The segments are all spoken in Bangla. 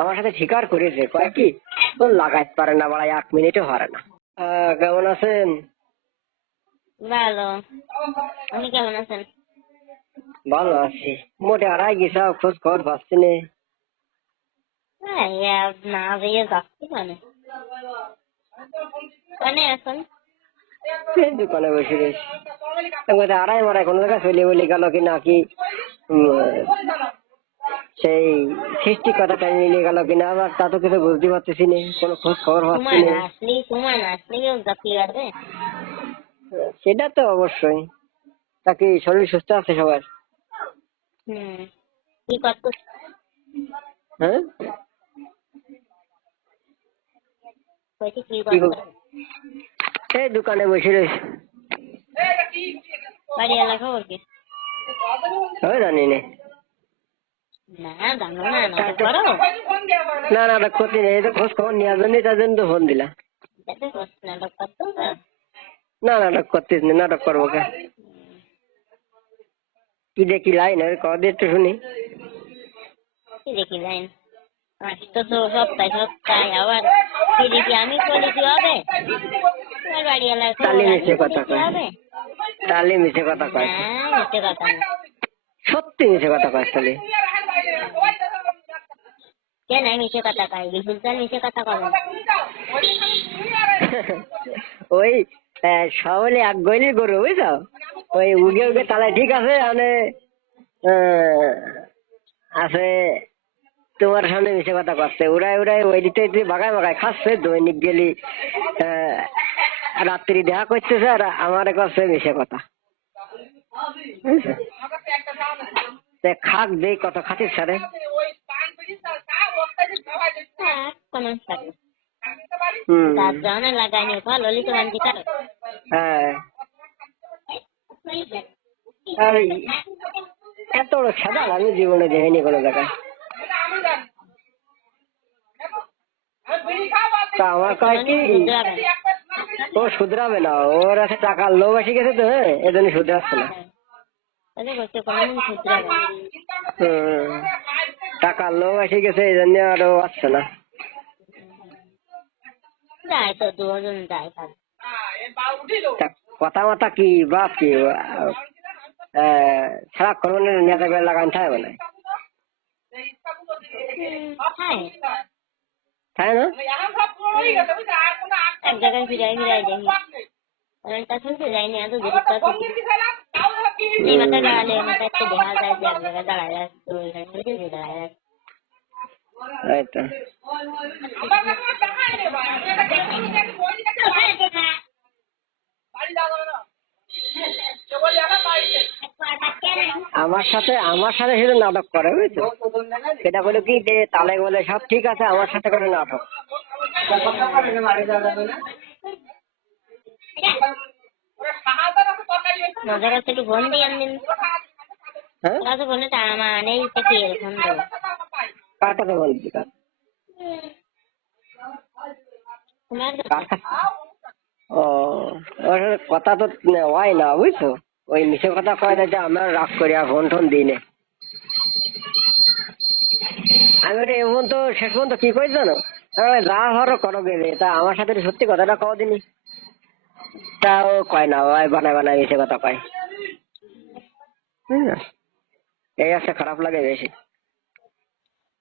আমার সাথে স্বীকার করেছে, কয় কি ও লাগাইতে পারে না, বাড়াই 1 মিনিটও হারে না। কেমন আছেন? ভালো। আপনি কেমন আছেন? ভালো আছি। মোটে হারাই গেছে, খোঁজ খবর পাচ্ছি না। না দিয়ে যাচ্ছি মানে মানে এখন এই দোকানে বসে রয়েছি। আড়াই মারাই কোনো জায়গায় চলে বলে গেল কি নাকি সেই সৃষ্টি কথাটা মিলে গেল কিনা, আবার তা তো কিছু বুঝতে পারতেছি না, কোনো খোঁজ খবর পাচ্ছি না। সময় না আসলে কেউ যাত্রী আছে। সেটা তো অবশ্যই। তা কি শরীর সুস্থ আছে সবার? কি করতো? হ্যাঁ, কি করতো? এই দোকানে বসে রয়েছে। বাড়ি এলা খবর কি? জানি না। না জানো না, নাটক করো না না, ক্ষতি নেই, তো খোঁজ খবর নেওয়ার জন্যই তার জন্য তো ফোন দিলাম। নাটক করতো না নাটক করতিস না, নাটক করবো কে? কি দেখি লাইন কদি একটু শুনি। কি দেখি লাইন? তো সপ্তাহে সপ্তাহে আবার কি দেখি আমি করি কি হবে? তোমার বাড়ি এলার খবর আমি করি কি হবে? তাহলে মিছে কথা কয়। মিথ্যে কথা না, সত্যি মিছে কথা কয় তাহলে। কেন মিশে কথা কয়? বিপুল স্যার মিশে কথা কবে? ওই সবলে এক গইলে গরু বুঝছো, ওই উগে উগে তাহলে ঠিক আছে, মানে আছে তোমার সামনে মিশে কথা করছে, উড়াই উড়াই ওই দিতে বাগায় বাগায় খাচ্ছে, দৈনিক গেলি রাত্রি দেখা করতেছে, আর আমার কাছে মিশে কথা। খাক দেই কত খাতির সারে। লাগাইনি ভালো লিখে বান্ধি কারো। হ্যাঁ, এত বড় খেদাল আমি জীবনে দেখিনি কোনো জায়গায়। তা আমার কয় কি ও শুধরাবে না, ওর আছে টাকার লোভ এসে গেছে তো, এজন্য শুধরাচ্ছে না। টাকার লোভ এসে গেছে, এই জন্য আরো আসছে না। কথা মাথা কি বাপ কি সারাক্ষণ নেতা করে লাগান থাকে বলে, তাই না? এক জায়গায় ফিরাই ফিরাই দেখি শুনতে যাইনি, এত দেরি এই মাথায় দাঁড়ালে ওই মাথায় একটু দেখা যায় যে এক জায়গায় দাঁড়ায় যাচ্ছে, দাঁড়ায় যাচ্ছে। আমার সাথে শুধু নাটক করে বুঝছো, সেটা বলে কি যে তালে বলে সব ঠিক আছে, আমার সাথে করে নাটক। মজা করতে একটু ফোন দিয়ে আনদিন। ফোনে টানা নেই থেকে ফোন দেবো। কার কথা বলছি? ও ওর কথা তো হয় না বুঝছো, ওই মিশে কথা কয় না যে আমরা রাগ করি আর ফোন টোন দিই না। আমি ওটা এমন তো শেষ পর্যন্ত কি করি জানো, যা হরো করো গেলে, তা আমার সাথে সত্যি কথাটা কও দিনি, তাও কয় না, ওই বানায় বানায় মিশে কথা কয়। এই একটা খারাপ লাগে বেশি।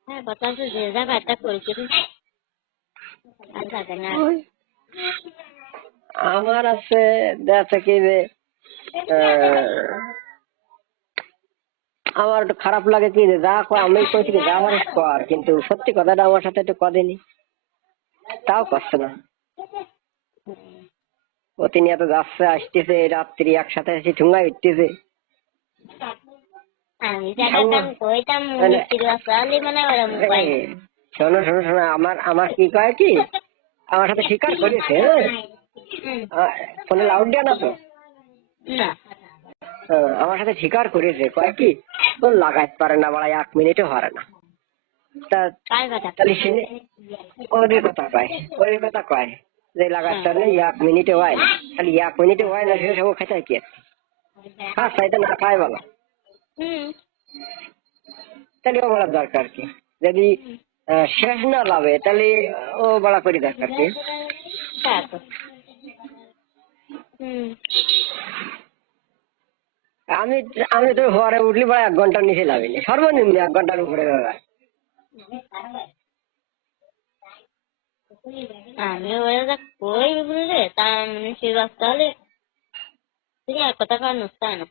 হ্যাঁ কথা হচ্ছে যে যাবে একটা পরিচিত আমার আছে দেখা কি যে আমার একটু খারাপ লাগে কি যে যা কয় আমি কইছি যা আমার কর, কিন্তু সত্যি কথাটা আমার সাথে একটু কদিনই তাও করছে না। ও তিনি এত যাচ্ছে আসতেছে, রাত্রি একসাথে এসে ঠুঙ্গা উঠতেছে। শোনো শোনো শোনো, আমার কি কয় কি, আমার সাথে স্বীকার করেছে, ফোনে লাউড দেয়া না তো, আমার সাথে স্বীকার করেছে, কয় কি তোর লাগাইতে পারে না, বাড়াই 1 মিনিটও হারে না। ওদের কথা কয় যে লাগাইতে পারলে 1 মিনিটে হয় না, খালি 1 মিনিটে হয় না, সে সব খেতে কি খাস চাইতে না খায় বলো, তাহলে বলার দরকার কি? যদি শেষ না লাভে তাহলে ও বড়া করি দরকার কি? তা তো। হুম। আমি আমি তো ঘরে উঠলি প্রায় 1 ঘন্টার নিচে লাভিনি, সর্বনিম্ন 1 ঘন্টার উপরে হবে। আমি ওরা কই বুঝলে তা মানে সে রাস্তা হলে তুই আর কথা কার নুস্তা না।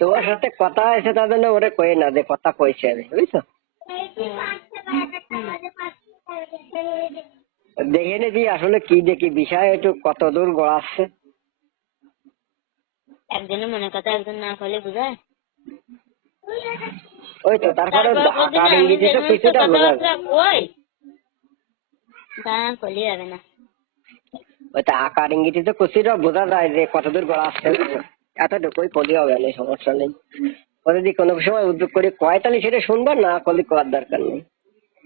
তোমার সাথে কথা হয়েছে তার জন্য ওরে কই না যে কথা কইছে আমি, বুঝছো? দেখে নিবি আসলে কি দেখি বিষয় একটু কত দূর গড়াচ্ছে। একজনের মনে কথা একজন না করলে বুঝায়। ওই তো তারপরে তারপর বলছি আকার না আমি ইঙ্গিতে যে তো সমস্ত কিছুটা বোঝা যায়। কথাবার্তা কই তা করলে যাবে না। ওই তো আকার ইঙ্গিতে তো কিছুটা বোঝা যায় যে কত দূর গড়াচ্ছে। এতটুকুই কলি হবে না, সমস্যা নেই। ও যদি কোনো সময় উদ্যোগ করে কয় তাহলে সেটা শুনবার, না কলি করার দরকার নেই।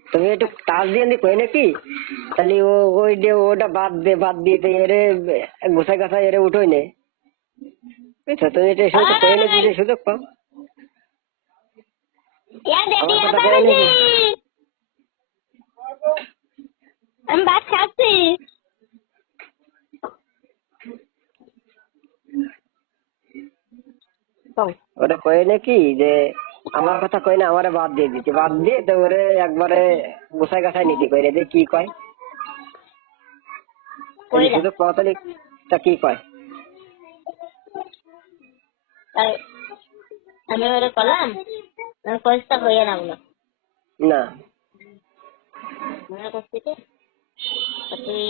তুমি একটু টাচ দিয়ে দি কই নাকি, তাহলে ও ওই যে ওটা বাদ দিয়ে এরে গোছায় গাছায় এরে উঠোই নে, বুঝছো? তুমি এটা এসে কই নাকি যে সুযোগ পাও। আমার কথা কই নাকি? আমি ভাত খাচ্ছি। ওটা কই নাকি যে আমার কথা কই না, আমারে বাদ দিয়ে দিতে, বাদ দিয়ে তো ওরে একবারে গোছায় গাছায় নিতে কই রে, যে কি কয় তাহলে কইরা সুযোগ পাও তাহলে তা কি কয়। আর আমি ওরে কলাম আমি পয়সা হইয়া না বলো না মনে করছি তো তুই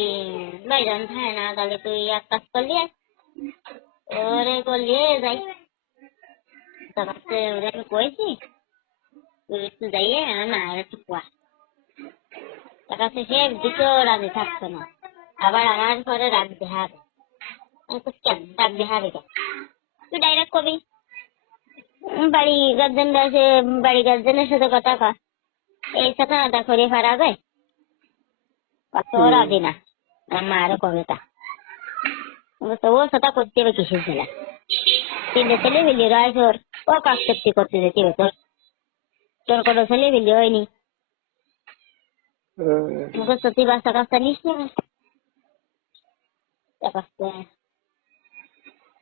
বাইরে খায় না তাহলে তুই এক কাজ করলি ওরে করলি যাই তারপরে ওরে আমি কয়েছি তুই একটু যাইয়ে না আর একটু কোয়া তার কাছে সে দিকেও রাজি থাকতো না, আবার আমার ঘরে রাগ দেখাবে। আমি তো কেন রাগ দেখাবে কেন, তুই ডাইরেক্ট কবি বাড়ি গার্জেনরা আছে, বাড়ি গার্জেনের সাথে কথা কয় এই সাথে না করে ফারাবে কত রাজি না মা আরো কবে তা তো ও সাথে করতে হবে কিসের ছেলে 3টে ছেলে মিলিয়ে রয়েছে ওর, ও কাজ করতে যেতে হবে তোর, তোর কোনো ছেলে মিলিয়ে হয়নি সত্যি বাচ্চা কাজটা নিস না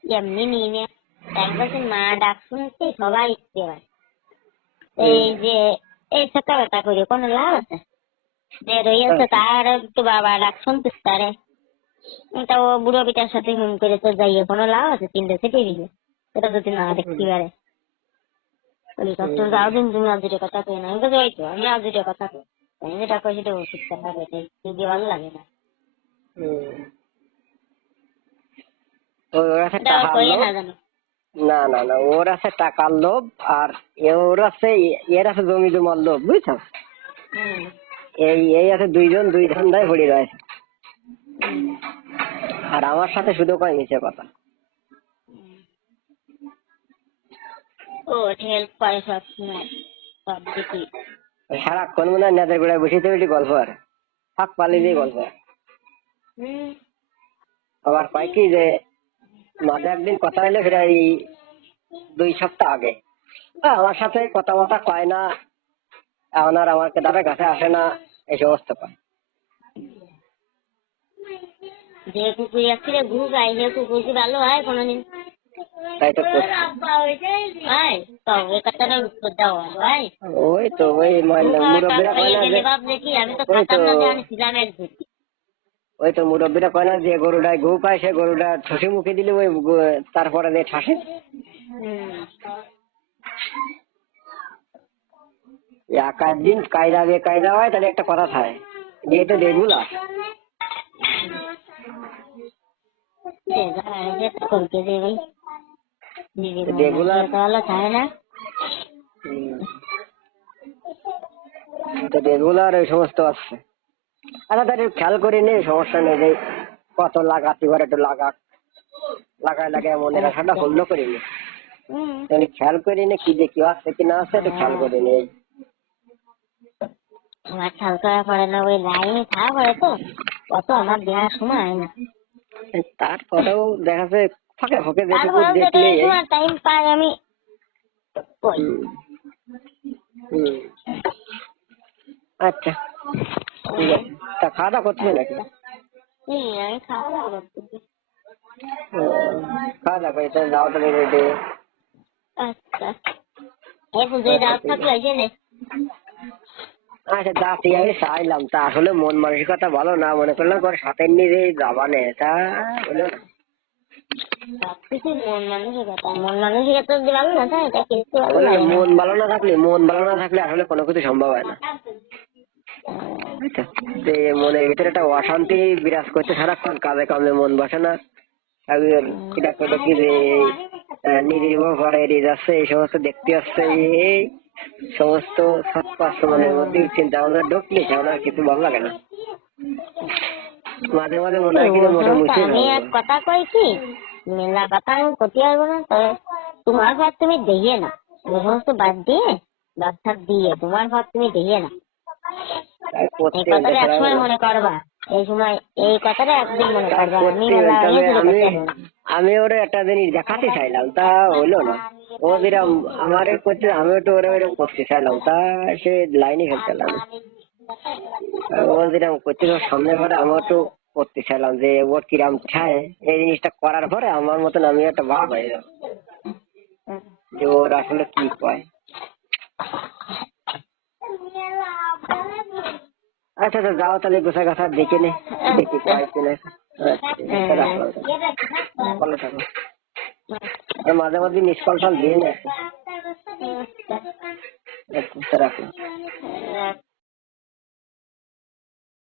এমনি নিয়ে নে একবার মা ডাক শুনছি সবাই ইচ্ছে হয় এই যে এই ছোট ব্যাটা করে কোনো লাভ আছে যে রয়েছে তার একটু বাবা ডাক শুনতিস তারে তা ও বুড়ো পিটার সাথে হুম করে তো যাইয়ে কোনো লাভ আছে 3টে ছেটে দিবে এটা যদি না দেখতে পারে যাও দিন তুমি আজ দুটো কথা কই না আমি তো যাই তো আমি আজ দুটো কথা কই আমি যেটা কই সেটা ওষুধ কথা কইতে যদি ভালো লাগে না ওর আছে টাকার কইয়ে লোভ, না জানো না না না ওর আছে টাকার লোভ, আর ওর আছে এর আছে জমি জমার লোভ, বুঝছো? এই এই আছে দুই ধান্দায় পড়ে রয়েছে, আর আমার সাথে শুধু কয় মিছে কথা। ও হেল্প করে সব সময় সব দেখি সারাক্ষণ মনে হয় নেতার গোড়ায় বসে থেকে গল্প আর থাক পালিয়ে গল্প। আবার কয় কি যে মাঝে একদিন কথা হইলো সেটা এই 2 সপ্তাহ আগে, আমার সাথে কথা মতা কয় না, এখন আর আমার কেদারের কাছে আসে না, এই সমস্ত কয়। যে কুকুর আসলে ঘু গাই যে কুকুর কি ভালো হয় কোনোদিন তাই তো ভাই তবে কথাটা উত্তর দাও ভাই ওই তো ওই মুরব্বীরা কয় না যে, দেখি আমি তো খাতার না জানিছিলাম একদিন ওই তো মুরব্বীরা কয় না যে গরুটায় ঘু পায় সে গরুটা ঠসি মুখে দিলে ওই তারপরে যে ঠাসে। একার দিন কায়দা বেকায়দা হয় তাহলে একটা কথা থাকে, যেহেতু রেগুলার রেগুলার রেগুলার ওই সমস্ত আছে। আচ্ছা তার খেয়াল করি নে, সমস্যা নেই, যে কত লাগাতে পারে একটু লাগায় মনের আশাটা হল্য করি নি, খেয়াল করি নে কি দেখি আসছে কি না আসছে একটু খেয়াল করি নি। আমার খেয়াল করা পড়ে না, ওই লাইনে থাকা পড়ে তো কত আমার দেওয়ার সময় হয় না। তারপরেও দেখা যাচ্ছে ফাঁকে ফাঁকে যেটুকু তারপরে যেটা দেখলে এই সময় টাইম পাই আমি কই। হুম। আচ্ছা ঠিক আছে, তা খাওয়া দাওয়া করছিলে নাকি? আমি খাওয়া দাওয়া করতেছি। খাওয়া দাওয়া করে তাহলে যাও তাহলে রেডি। আচ্ছা এই পুজোয় দাওয়াত থাকলে হয়েছে না? আচ্ছা যাতে আমি চাইলাম, তা আসলে মন মানসিকতা ভালো না, মনে করলাম করে সাথে নিয়ে যাবা নে, তা হলো না। সবকিছু মন মানসিকতা যদি ভালো না থাকে এটা কিছু ভালো বলে না, লাগে না। মন ভালো না থাকলে আসলে কোনো কিছু সম্ভব হয় না, বুঝছো? যে মনের ভিতরে একটা অশান্তি বিরাজ করতে সারাক্ষণ, কাজে কামে মন বসে না। এটা করে কি যে নির্ভর ঘরে যাচ্ছে, এই সমস্ত দেখতে আসছে, এই সমস্ত সৎপাত্র মনের মধ্যে চিন্তা ভাবনা ঢুকলে সেমন আর কিছু ভালো লাগে না। মাঝে মাঝে মনে হয় কিন্তু মোটা মুছে আমি এক কথা কই কি, মেলা কথা আমি ক্ষতি পারবো না, তবে তোমার ঘর তুমি দেখিয়ে না, ওই সমস্ত বাদ দিয়ে বাচ্চা দিয়ে তোমার ঘর তুমি দেখিয়ে না। এই কথাটা একসময় মনে করবা, এই কথাটা একদিন মনে করবা। আমি মেলা আমি ওরে একটা জিনিস দেখাতে চাইলাম, তা হইলো না। ও যেরকম আমার করছে, আমিও তো ওরা ওরকম করতে চাইলাম, তা সে লাইনে খেলতে না। ও যেরকম করছে ওর সামনে পরে আমার তো করতে চাইলাম যে ওর কিরাম চায়, এই জিনিসটা করার পরে আমার মতন আমি একটা ভাব হয়ে যাবো যে ওর আসলে কি কয়। আচ্ছা আচ্ছা যাও তাহলে গোছা গাছা দেখে নে, দেখি কয় কিনা। আচ্ছা রাখলাম, ভালো থাকো। আর মাঝে মাঝে মিস কল টল দিয়ে না। আচ্ছা রাখলাম।